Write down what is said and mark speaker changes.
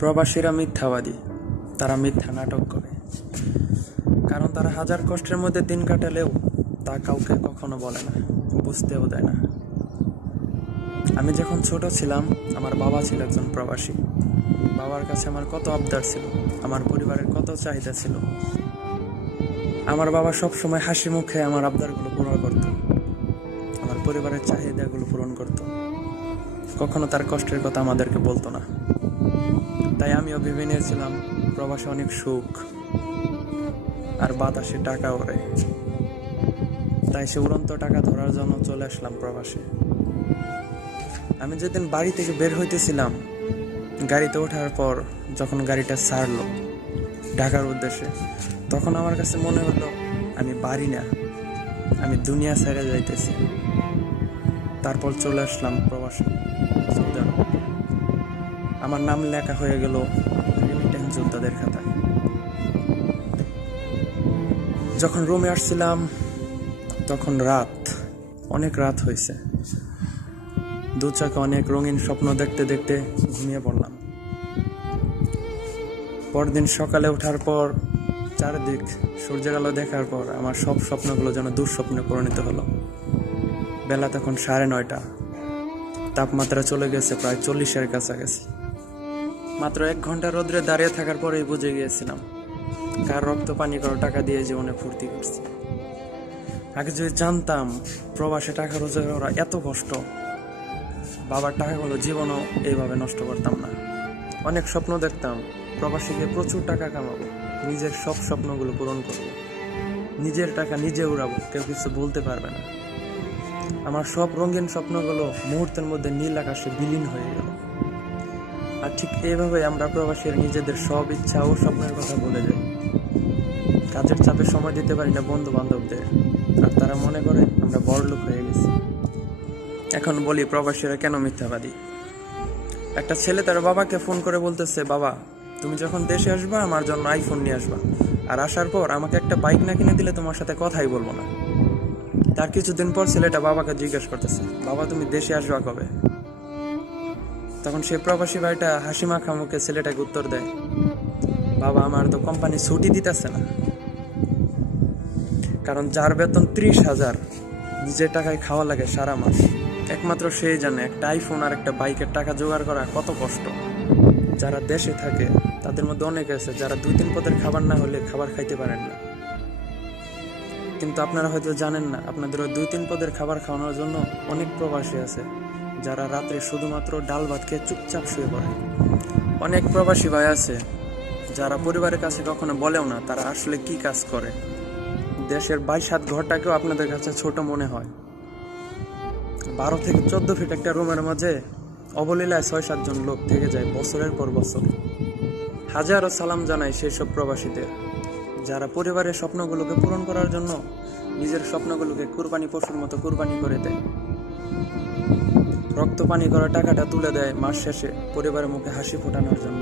Speaker 1: প্রবাসীরা মিথ্যাবাদী। তারা মিথ্যা নাটক করে। কারণ তারা হাজার কষ্টের মধ্যে দিন কাটালেও তা কাউকে কখনো বলে না, বুঝতেও দেয় না। আমি যখন ছোট ছিলাম, আমার বাবা ছিল একজন প্রবাসী। বাবার কাছে আমার কত আবদার ছিল, আমার পরিবারের কত চাহিদা ছিল। আমার বাবা সব সময় হাসি মুখে আমার আবদারগুলো পূরণ করত। আমার পরিবারের চাহিদাগুলো পূরণ করত। কখনো তার কষ্টের কথা আমাদেরকে বলতো না। তাই আমিও ভেবে নিয়েছিলাম প্রবাসে অনেক সুখ আর বাতাসে টাকা ওড়ে। তাই সে উড়ন্ত টাকা ধরার জন্য চলে আসলাম প্রবাসে। আমি যেদিন বাড়ি থেকে বের হইতেছিলাম, গাড়িতে ওঠার পর যখন গাড়িটা ছাড়লো ঢাকার উদ্দেশ্যে, তখন আমার কাছে মনে হলো, আমি বাড়ি না, আমি দুনিয়া ছেড়ে যাইতেছি। তারপর চলে আসলাম প্রবাসে। আমার নাম লেখা হয়ে গেল রেমিটেন্স যোদ্ধাদের খাতায়। যখন রুমে আসছিলাম, তখন রাত, অনেক রাত হয়েছে। দু চোখে অনেক রঙিন স্বপ্ন দেখতে দেখতে ঘুমিয়ে পড়লাম। পরদিন সকালে ওঠার পর, চারিদিক সূর্যের আলো দেখার পর আমার সব স্বপ্নগুলো যেন দুঃস্বপ্নে পরিণত হলো। বেলা তখন সাড়ে নয়টা। তাপমাত্রা চলে গেছে প্রায় চল্লিশের কাছাকাছি। মাত্র এক ঘণ্টা রোদ্রে দাঁড়িয়ে থাকার পরেই বুঝে গিয়েছিলাম, কার রক্ত পানি করো টাকা দিয়ে জীবনে ফুর্তি করছি। আগে যদি জানতাম প্রবাসে টাকা রোজগার করা এত কষ্ট, বাবার টাকাগুলো জীবনও এইভাবে নষ্ট করতাম না। অনেক স্বপ্ন দেখতাম, প্রবাসে গিয়ে প্রচুর টাকা কামাবো, নিজের সব স্বপ্নগুলো পূরণ করব। নিজের টাকা নিজে উড়াবো, কেউ কিছু বলতে পারবে না। আমার সব রঙিন স্বপ্নগুলো মুহূর্তের মধ্যে নীল আকাশে বিলীন হয়ে গেল। আর ঠিক এইভাবে আমরা প্রবাসীর নিজেদের সব ইচ্ছা ও স্বপ্নের কথা বলে যাই। কাজের চাপে সময় দিতে পারি না বন্ধু বান্ধবদের আর তারা মনে করে আমরা বড়লোক হয়ে গেছি। এখন বলি, প্রবাসীরা কেন মিথ্যাবাদী? একটা ছেলে তার বাবাকে ফোন করে বলতেছে, বাবা, তুমি যখন দেশে আসবা, আমার জন্য আইফোন নিয়ে আসবা। আর আসার পর আমাকে একটা বাইক না কিনে দিলে তোমার সাথে কথাই বলব না। তার কিছুদিন পর ছেলেটা বাবাকে জিজ্ঞেস করতেছে, বাবা, তুমি দেশে আসবা কবে? তখন সে প্রবাসী ভাইটা হাসি মাখা মুখে ছেলেটাকে উত্তর দেয়, বাবা, আমার তো কোম্পানি ছুটি দিতেছে না। কারণ যার বেতন ত্রিশ হাজার, নিজের টাকায় খাওয়া লাগে সারা মাস। একমাত্র সেই জানে একটা আইফোন আর একটা বাইকের টাকা জোগাড় করা কত কষ্ট। যারা দেশে থাকে, তাদের মধ্যে অনেক আছে যারা দুই তিন পদের খাবার না হলে খাবার খাইতে পারেন না। কিন্তু আপনারা হয়তো জানেন না, আপনাদের দুই তিন পদের খাবার খাওয়ানোর জন্য অনেক প্রবাসী আছে। যারা রাত্রে শুধুমাত্র ডাল ভাত খেয়ে চুপচাপ শুয়ে পড়ে। অনেক প্রবাসী ভাই আছে, যারা পরিবারের কাছে কখনো বলেও না তারা আসলে কি কাজ করে। দেশের বাইশ হাত ঘরটাকেও আপনাদের কাছে ছোট মনে হয়। বারো থেকে চোদ্দ ফিট একটা রুমের মাঝে অবলীলায় ছয় সাতজন লোক থেকে যায় বছরের পর বছর। হাজারো সালাম জানাই সেই সব প্রবাসীদের, যারা পরিবারের স্বপ্নগুলোকে পূরণ করার জন্য নিজের স্বপ্নগুলোকে কুরবানি পশুর মতো কুরবানি করে দেয়। রক্ত পানি করা টাকাটা তুলে দেয় মাস শেষে পরিবারের মুখে হাসি ফোটানোর জন্য।